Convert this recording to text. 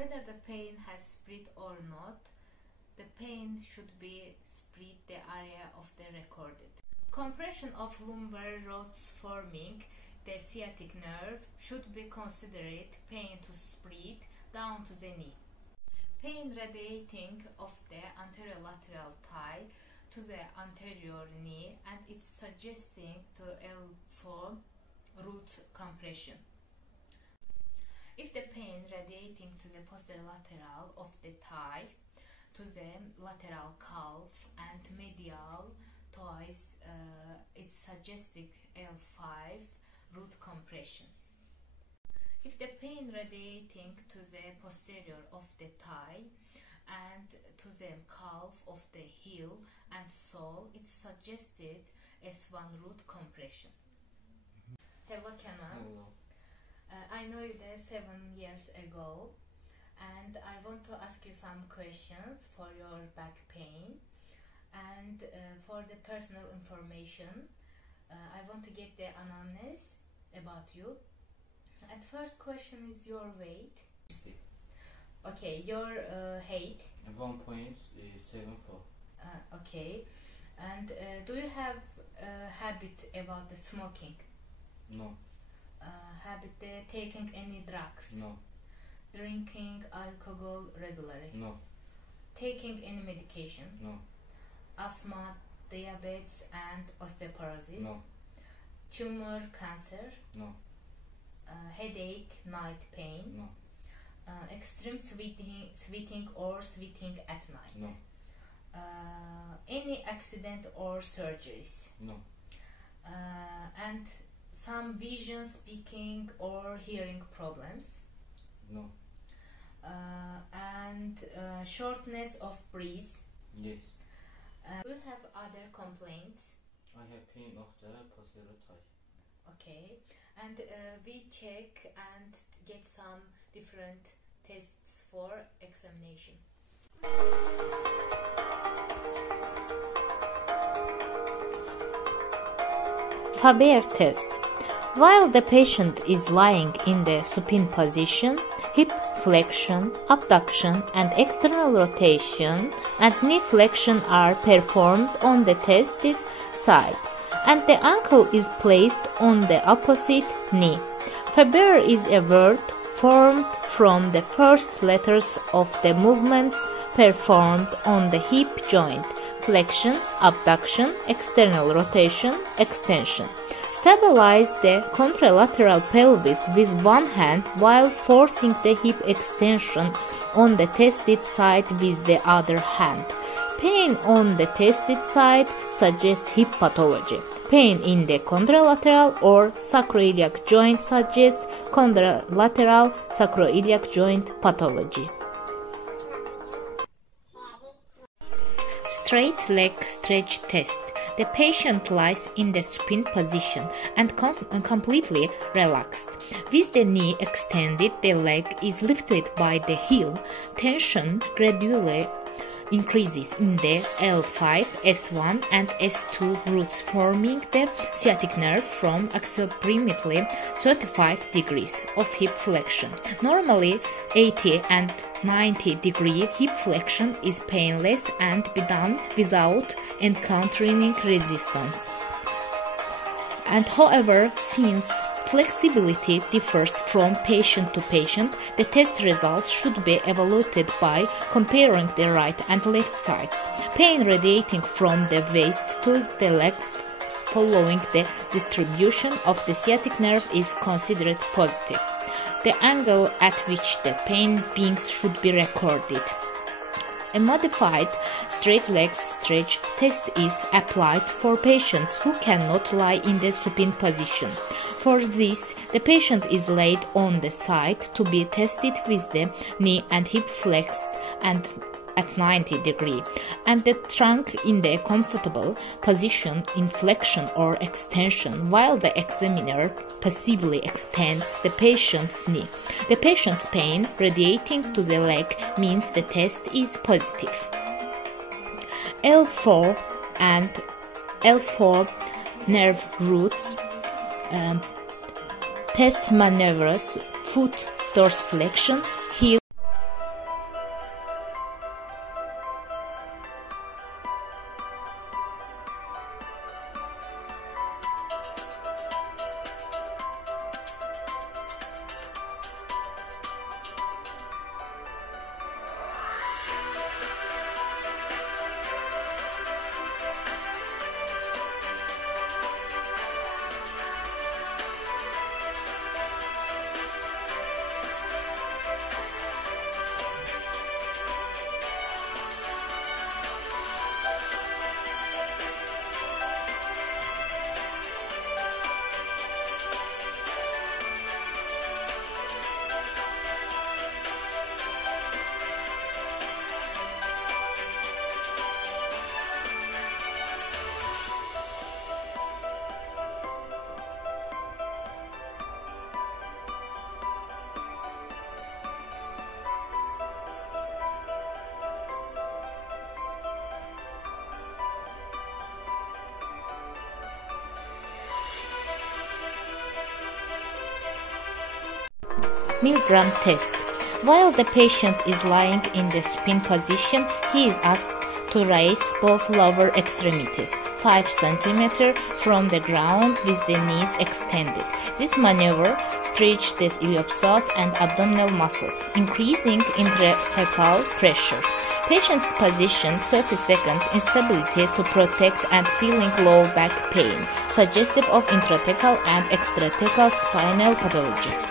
Whether the pain has spread or not, the pain should be spread the area of the recorded. Compression of lumbar roots forming the sciatic nerve should be considered pain to spread down to the knee. Pain radiating of the anterolateral thigh to the anterior knee, and it's suggesting to L4 root compression. If the pain radiating to the posterolateral of the thigh to the lateral calf and medial thighs, it's suggesting L5 root compression. If the pain radiating to the posterior of the thigh and to the calf of the heel and sole, it's suggested S1 root compression. Hello, Kenan. Hello. I know you there 7 years ago, and I want to ask you some questions for your back pain. And for the personal information, I want to get the anamnes about you. And first question is your weight. Okay, your height. 1.74. Okay, and do you have a habit about the smoking? No. Habit taking any drugs? No. Drinking alcohol regularly? No. Taking any medication? No. Asthma, diabetes and osteoporosis? No. Tumor, cancer? No. Headache, night pain? No. Extreme sweating or sweating at night? No. Any accident or surgeries? No. And some vision, speaking or hearing problems? No. And shortness of breath? Yes. Do you have other complaints? I have pain of the posterior thigh. Okay, and we check and get some different tests for examination. Faber test. While the patient is lying in the supine position, hip flexion, abduction and external rotation and knee flexion are performed on the tested side, and the ankle is placed on the opposite knee. Faber is a word formed from the first letters of the movements performed on the hip joint: flexion, abduction, external rotation, extension. Stabilize the contralateral pelvis with one hand while forcing the hip extension on the tested side with the other hand. Pain on the tested side suggests hip pathology. Pain in the contralateral or sacroiliac joint suggests contralateral sacroiliac joint pathology. Straight leg stretch test. The patient lies in the supine position and completely relaxed. With the knee extended, the leg is lifted by the heel. Tension gradually increases in the L5, S1 and S2 roots, forming the sciatic nerve from approximately 35 degrees of hip flexion. Normally, 80 and 90 degree hip flexion is painless and be done without encountering resistance. And however, since flexibility differs from patient to patient, the test results should be evaluated by comparing the right and left sides. Pain radiating from the waist to the leg following the distribution of the sciatic nerve is considered positive. The angle at which the pain beings should be recorded. A modified straight leg stretch test is applied for patients who cannot lie in the supine position. For this, the patient is laid on the side to be tested with the knee and hip flexed and at 90 degrees, and the trunk in the comfortable position in flexion or extension, while the examiner passively extends the patient's knee. The patient's pain radiating to the leg means the test is positive. L4 and L4 nerve roots test maneuvers: foot dorsiflexion, heel Milgram test. While the patient is lying in the supine position, he is asked to raise both lower extremities 5 cm from the ground with the knees extended. This maneuver stretches the iliopsoas and abdominal muscles, increasing intrathecal pressure. Patient's position 30 seconds instability to protect and feeling low back pain, suggestive of intrathecal and extrathecal spinal pathology.